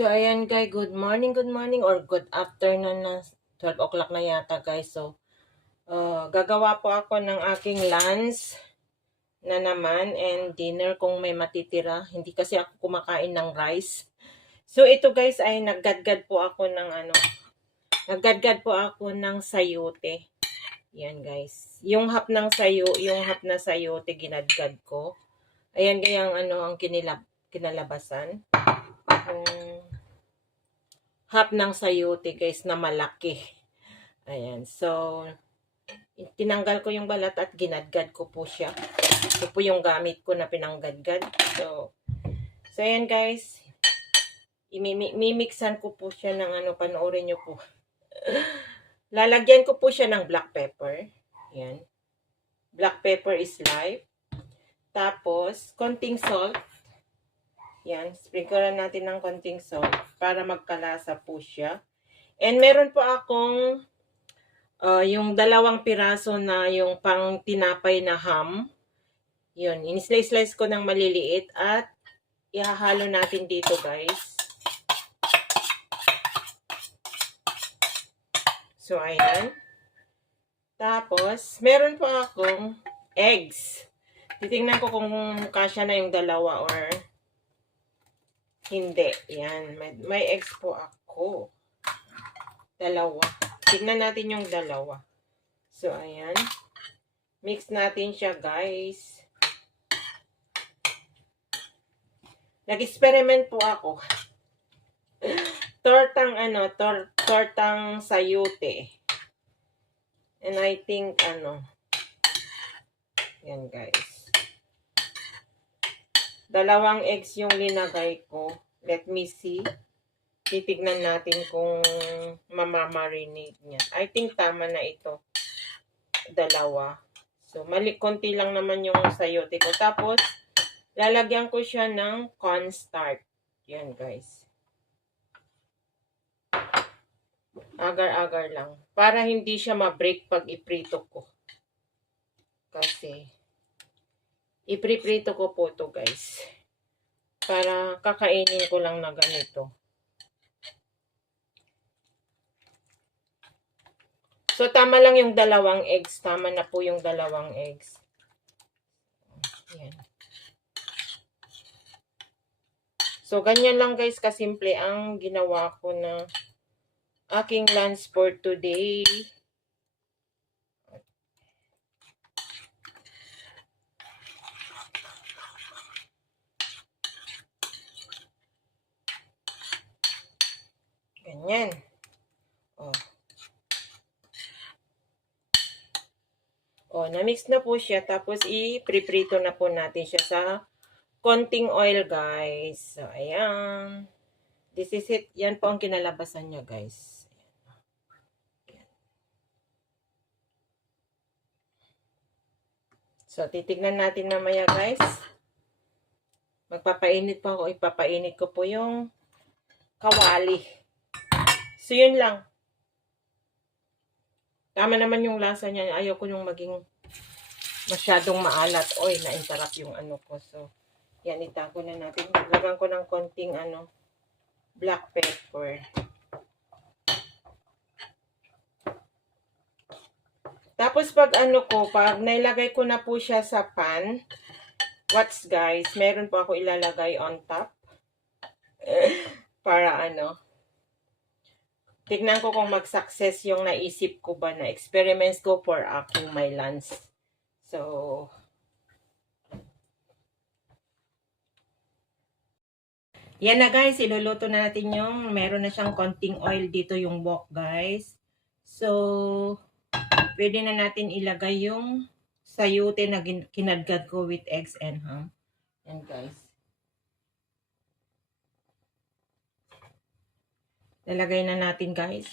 So, ayan guys, good morning or good afternoon na 12 o'clock na yata guys. So, gagawa po ako ng aking lunch na naman and dinner kung may matitira. Hindi kasi ako kumakain ng rice. So, ito guys ay naggadgad po ako ng sayote. Yan guys. Yung hap na sayote ginadgad ko. Ayan gayang ang kinalabasan. Yung hap ng sayote guys na malaki. Ayan. So, tinanggal ko yung balat at ginadgad ko po siya. Ito po yung gamit ko na pinanggadgad. So ayan guys. Mimixan ko po siya ng panoorin nyo po. Lalagyan ko po siya ng black pepper. Ayan. Black pepper is life. Tapos, konting salt. Yan, sprinklean natin ng konting salt para magkalasa po siya. And meron po akong yung 2 piraso na yung pang tinapay na ham. Yun, in-slice ko ng maliliit at ihahalo natin dito guys. So, ayan. Tapos, meron po akong eggs. Titingnan ko kung kasya na yung 2 or hindi. Yan. May eggs po ako. 2. Tignan natin yung 2. So, ayan. Mix natin siya, guys. Nag-experiment po ako. Tortang sayote. And I think, yan, guys. 2 eggs yung linagay ko. Let me see. Titignan natin kung mamamarinate niya. I think tama na ito. 2. So, konti lang naman yung sayote ko. Tapos, lalagyan ko siya ng cornstarch. Yan, guys. Agar-agar lang. Para hindi siya ma-break pag iprito ko. Kasi, ipriprito ko po to guys. Para kakainin ko lang na ganito. So, tama lang yung 2 eggs. Tama na po yung 2 eggs. Yan. So, ganyan lang guys kasimple ang ginawa ko na aking lunch for today. Ganyan. Na-mix na po siya. Tapos, i-preprito na po natin siya sa konting oil, guys. So, ayan. This is it. Yan po ang kinalabasan niya, guys. So, titignan natin mamaya, guys. Magpapainit pa ako. Ipapainit ko po yung kawali. So, yun lang. Tama naman yung lasa niya. Ayoko yung maging masyadong maalat. Oy, na-interrupt yung ko. So, yan, itago na natin. Lagyan ko ng konting black pepper. Tapos, pag pag nailagay ko na po siya sa pan, guys, meron po ako ilalagay on top. Para tignan ko kung mag-success yung naisip ko ba na experiments ko for aking my lunch. So, yan na guys, iluluto na natin yung meron na siyang konting oil dito yung wok guys. So, pwede na natin ilagay yung sayote na kinadgad ko with eggs and ham. Yan guys. Lalagay na natin guys.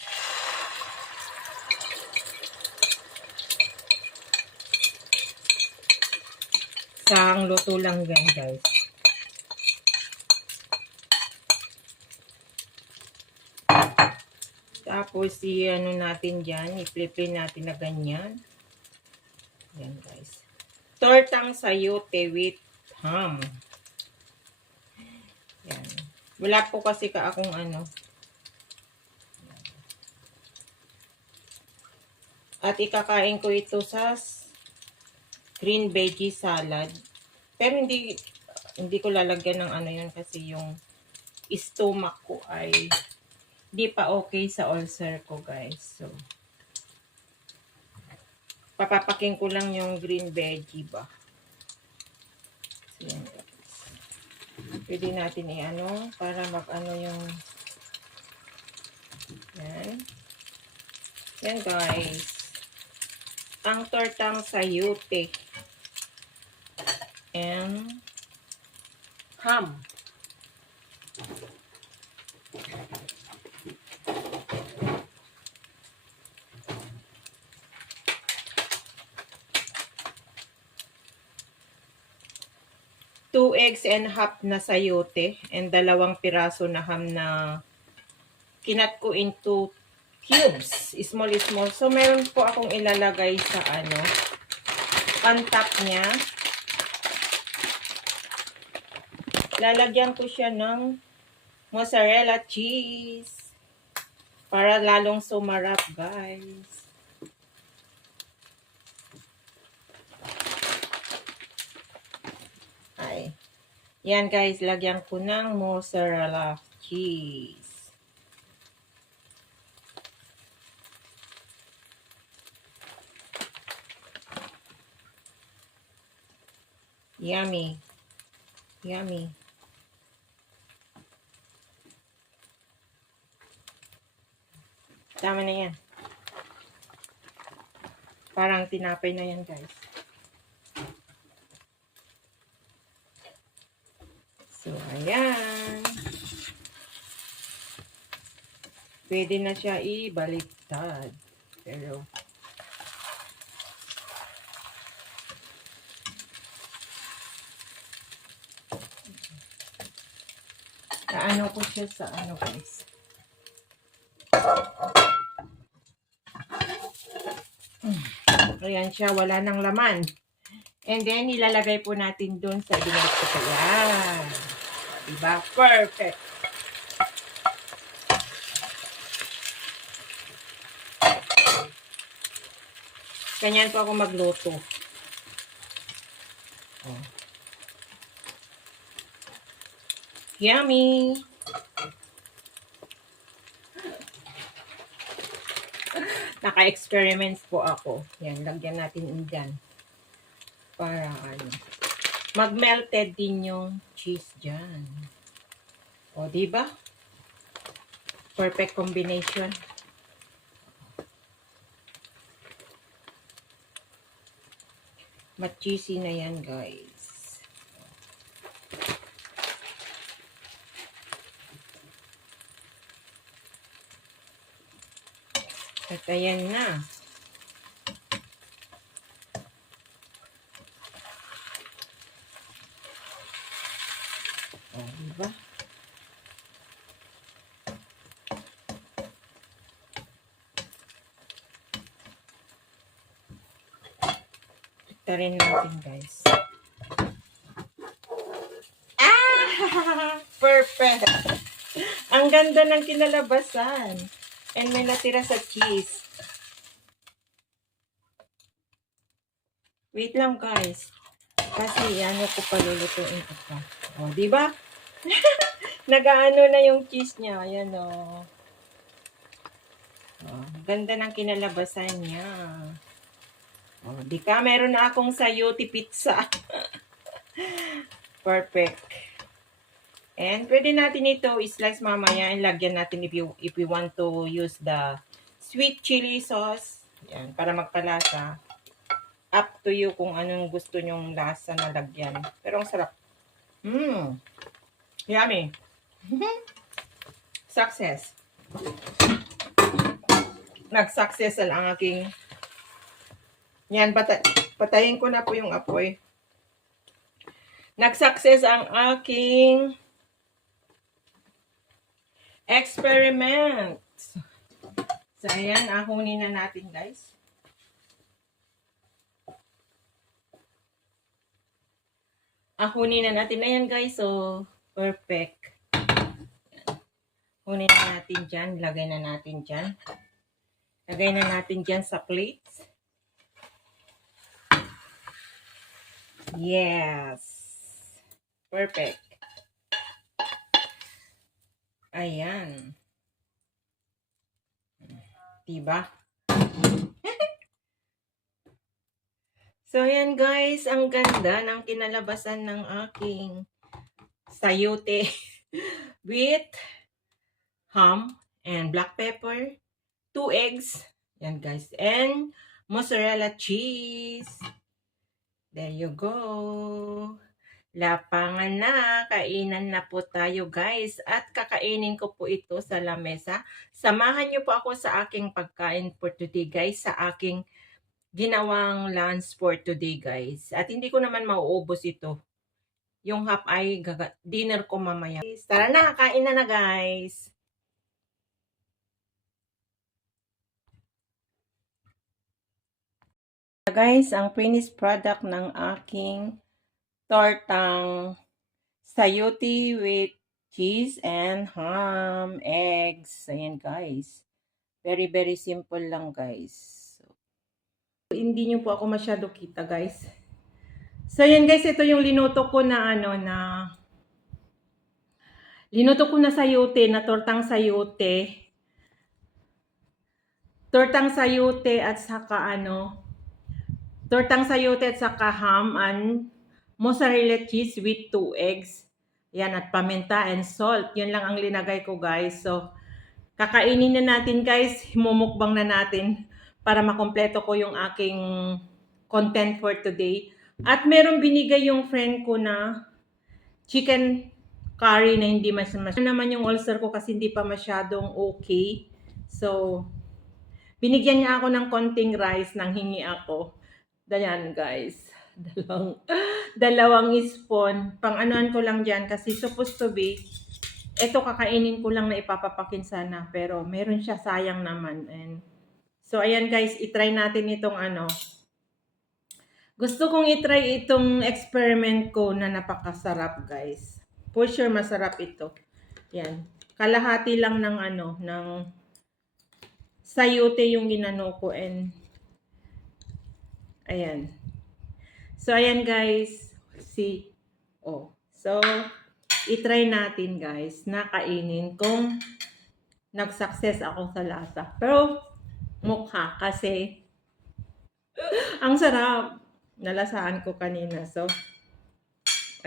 Isang luto lang yan guys. Tapos natin dyan, i-flip natin na ganyan. Yan guys. Tortang sayote with ham. Yan. Wala po kasi ka akong ano. At ikakain ko ito sa green veggie salad. Pero hindi ko lalagyan ng ano yun kasi yung stomach ko ay di pa okay sa ulcer ko, guys. So, papapaking ko lang yung green veggie ba. So, yan, guys. Pwede natin i-ano para mag-ano yung yan. Yan, guys. Ang tortang sayote and ham. Two eggs and half na sayote and 2 piraso na ham na kinat ko into cubes. Small. So, meron po akong ilalagay sa ano, pan-top niya. Lalagyan ko siya ng mozzarella cheese para lalong sumarap, guys. Ay. Yan, guys. Lagyan ko ng mozzarella cheese. Yummy. Yummy. Tama na yan. Parang tinapay na yan, guys. So, ayan. Pwede na siya ibaliktad. Pero, naano ko siya sa ano, guys. Ayan siya, wala nang laman. And then, ilalagay po natin dun sa binalik ko sa yan. Diba? Perfect. Ganyan po ako magluto. Oh. Yummy! Naka-experiments po ako. Yan, lagyan natin dyan. Para ano, mag-melted din yung cheese dyan. O, diba? Perfect combination. Mag-cheesy na yan, guys. At ayan na. O, diba? Ito rin natin, guys. Ah! Perfect! Ang ganda ng kinalabasan. And may natira sa cheese. Wait lang, guys. Kasi ano ko palulutuin ito. O, di ba? Nagaano na yung cheese niya. Ayan o. O, ganda ng kinalabasan niya. O, di ka? Meron na akong sayote pizza. Perfect. And pwede natin ito i-slice mamaya and lagyan natin if we want to use the sweet chili sauce. Yan, para magpalasa. Up to you kung anong gusto nyong lasa na lagyan. Pero ang sarap. Yummy. Success. Nag-success ang aking. Yan, patayin ko na po yung apoy. Nag-success ang aking experiment. So, ayan, ahunin na natin, guys. Ahunin na natin. Ayan, guys. So, perfect. Kunin na natin dyan. Lagay na natin dyan. Lagay na natin dyan sa plates. Yes. Perfect. Ayan. Diba? So, ayan guys. Ang ganda ng kinalabasan ng aking sayote with ham and black pepper, 2 eggs. Yan guys. And mozzarella cheese. There you go. Lapangan na. Kainan na po tayo guys. At kakainin ko po ito sa lamesa. Samahan niyo po ako sa aking pagkain for today guys. Sa aking ginawang lunch for today guys. At hindi ko naman mauubos ito. Yung half ay dinner ko mamaya. Tara na, kain na guys. Guys, ang finished product ng aking tortang sayote with cheese and ham, eggs. Ayan guys. Very, very simple lang guys. Hindi nyo po ako masyado kita guys. So ayan guys, ito yung linuto ko na linuto ko na sayote, na tortang sayote. Tortang sayote at saka tortang sayote at saka ham and mozzarella cheese with 2 eggs. Yan, at paminta and salt. Yun lang ang linagay ko guys. So, kakainin na natin guys. Himumukbang na natin para makompleto ko yung aking content for today. At meron binigay yung friend ko na chicken curry na hindi masyadong naman yung ulcer ko kasi hindi pa masyadong okay. So, binigyan niya ako ng konting rice nang hingi ako. Dayan guys. Dalawang spoon. Pang-anuan ko lang dyan kasi supposed to be ito kakainin ko lang na ipapapakin sana. Pero meron siya, sayang naman. And, so ayan guys, itry natin itong Gusto kong itry itong experiment ko na napakasarap guys. For sure masarap ito. Yan. Kalahati lang ng ng sayote yung ginano ko and ayan. So ayan guys, So i-try natin guys na kainin kung nag-success ako sa lasa. Pero mukha kasi ang sarap. Nalasaan ko kanina. So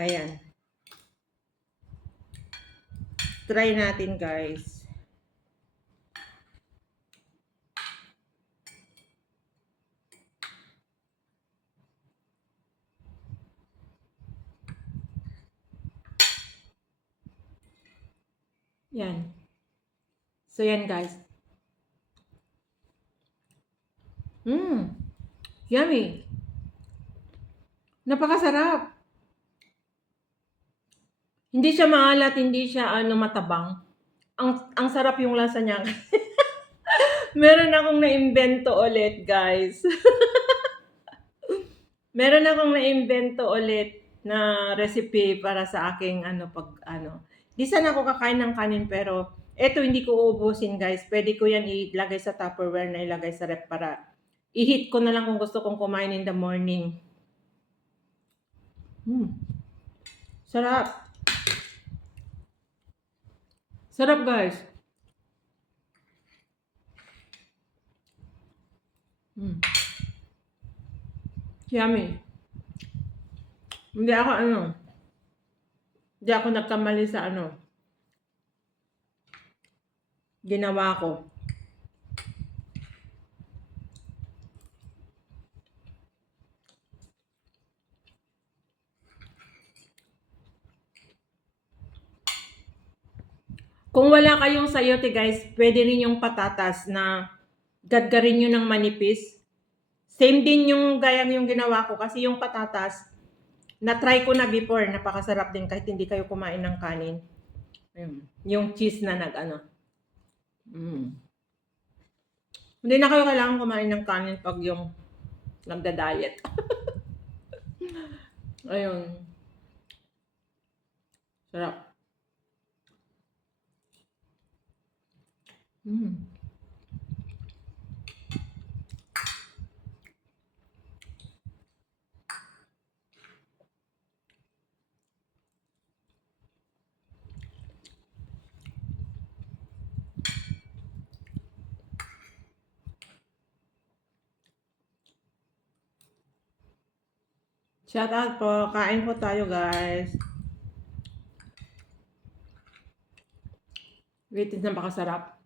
ayan. Try natin guys. Yan. So yan guys. Yummy. Napakasarap. Hindi siya maalat, hindi siya matabang. Ang sarap yung lasa niya. Meron akong naimbento ulit, guys. Meron akong naimbento ulit na recipe para sa aking Di sana ako kakain ng kanin pero eto hindi ko uubusin, guys. Pwede ko yan ilagay sa Tupperware na ilagay sa rep para i-heat ko na lang kung gusto kong kumain in the morning. Sarap. Sarap guys. Yummy. Hindi ako nagkamali sa ginawa ko. Kung wala kayong sayote guys, pwede rin yung patatas na gadgarin nyo ng manipis. Same din yung gayang yung ginawa ko kasi yung patatas, na-try ko na before, napakasarap din kahit hindi kayo kumain ng kanin. Yung cheese na Hindi na kayo kailangan kumain ng kanin pag yung nagda-diet. Ayun. Sarap. Mm. Shout out po. Kain po tayo, guys. Wait, napakasarap.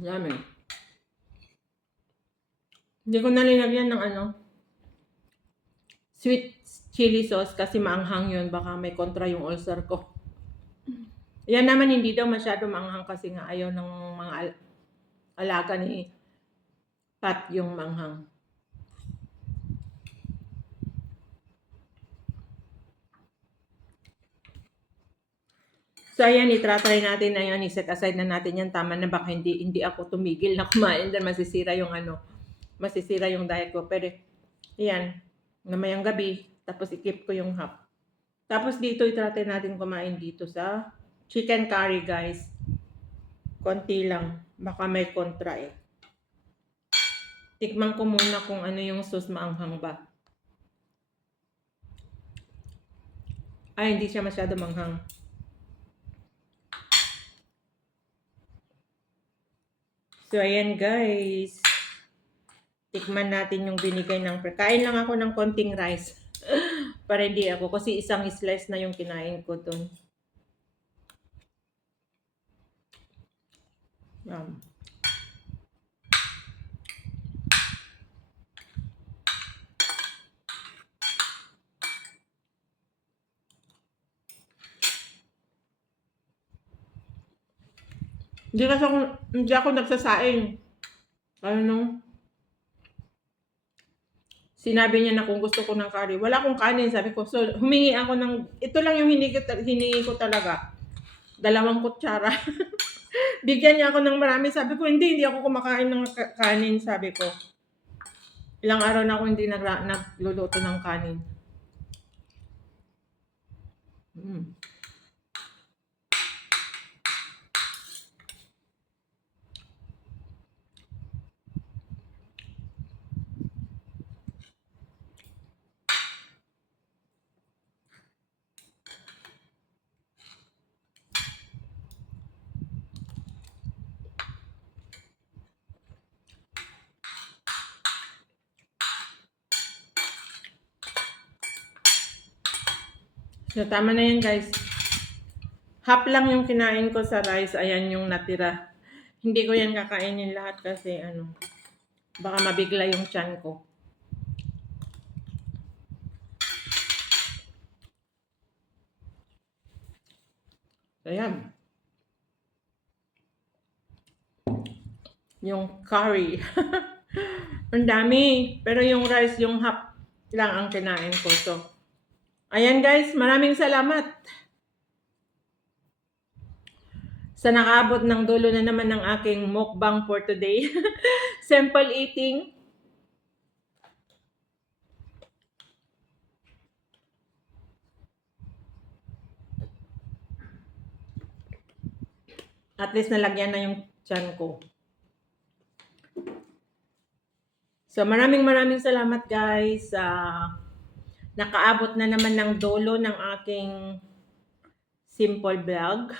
Yummy. Hindi ko nalinagyan ng sweet chili sauce kasi maanghang yun. Baka may kontra yung ulcer ko. Yan naman hindi daw masyado maanghang kasi nga ayaw ng mga alaga ni Pat yung maanghang. So ayan, itratry natin na yan. I-set aside na natin yan. Tama na, baka hindi ako tumigil na kumain dahil masisira yung diet ko. Pero yan, namayang gabi, tapos i-keep ko yung half. Tapos dito, itratry natin kumain dito sa chicken curry, guys. Konti lang. Baka may kontra eh. Tikman ko muna kung ano yung sauce maanghang ba. Ay, hindi siya masyado manghang. So, ayan guys. Tikman natin yung binigay ng kain lang ako ng konting rice. Para hindi ako. Kasi isang slice na yung kinain ko dun. Hindi ako nagsasaing. Sinabi niya na kung gusto ko ng curry. Wala akong kanin, sabi ko. So, humingi ako ng, ito lang yung hiningi ko talaga. 2 kutsara. Bigyan niya ako ng marami. Sabi ko, hindi ako kumakain ng kanin, sabi ko. Ilang araw na ako hindi nagluluto ng kanin. So, tama na yan, guys. Half lang yung kinain ko sa rice. Ayan yung natira. Hindi ko yan kakainin lahat kasi baka mabigla yung tiyan ko. Ayan. Yung curry. Ang dami. Pero yung rice, yung half lang ang kinain ko. So, ayan guys, maraming salamat. Sa nakaabot ng dulo na naman ng aking mukbang for today. Simple eating. At least nalagyan na yung tiyan ko. So maraming salamat guys. Nakaabot na naman ng dulo ng aking simple vlog.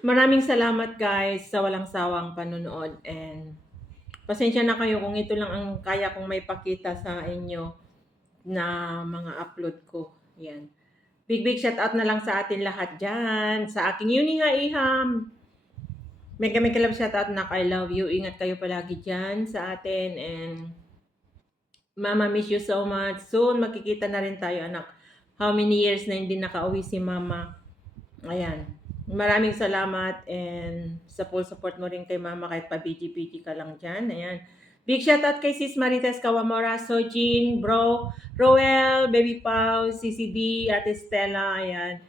Maraming salamat guys sa walang sawang panonood, and pasensya na kayo kung ito lang ang kaya kong may pakita sa inyo na mga upload ko. Yan. Big shout out na lang sa atin lahat dyan. Sa aking Uniha Iham. Mega love shout out na I love you. Ingat kayo palagi dyan sa atin, and Mama, miss you so much. Soon, makikita na rin tayo, anak. How many years na hindi nakauwi si Mama. Ayan. Maraming salamat, and sa full support mo rin kay Mama kahit pa PG ka lang dyan. Ayan. Big shout out kay Sis Marites Kawamora, Sojin, Bro, Roel, Baby Pau, CCD, Ate Stella, ayan.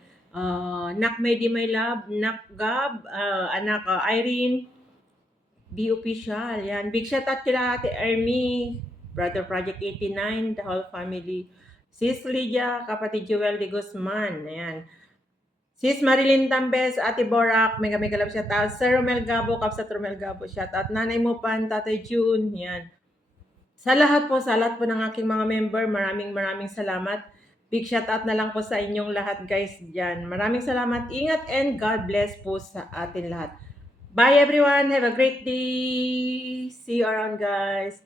Nak Medi My Love, Nak Gab, anak Irene, B Official. Yan. Big shout out kila Ate Ermi, Brother Project 89, the whole family. Sis Lydia, kapatid Joel de Guzman. Ayan. Sis Marilyn Tambes, Ate Borak, mega love shout out. Sir Romel Gabo, Kapsat Romel Gabo, shout out. Nanay Mupan, Tatay June, yan. Sa lahat po ng aking mga member, maraming salamat. Big shout out na lang po sa inyong lahat guys dyan. Maraming salamat. Ingat and God bless po sa atin lahat. Bye everyone. Have a great day. See you around guys.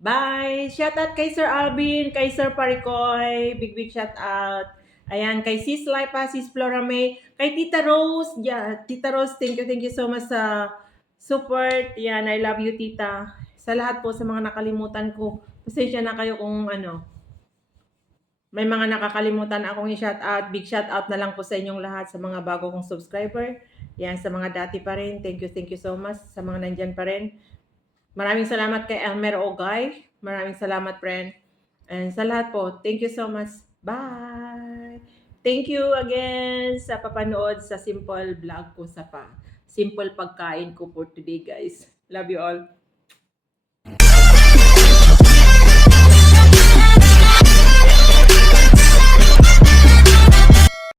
Bye. Shout out kay Sir Alvin, kay Sir Paricoy. Big shout out. Ayan, kay Sis Lipa, Sis Flora May, kay Tita Rose. Yeah, Tita Rose, thank you so much sa support. Yan, I love you Tita. Sa lahat po sa mga nakalimutan ko. Pasensya na kayo kung may mga nakakalimutan akong i-shout out. Big shout out na lang po sa inyong lahat, sa mga bago kong subscriber. Yan, sa mga dati pa rin. Thank you so much. Sa mga nandyan pa rin. Maraming salamat kay Elmer Ogay. Maraming salamat, friend. And sa lahat po, thank you so much. Bye! Thank you again sa papanood sa simple vlog ko simple pagkain ko for today, guys. Love you all.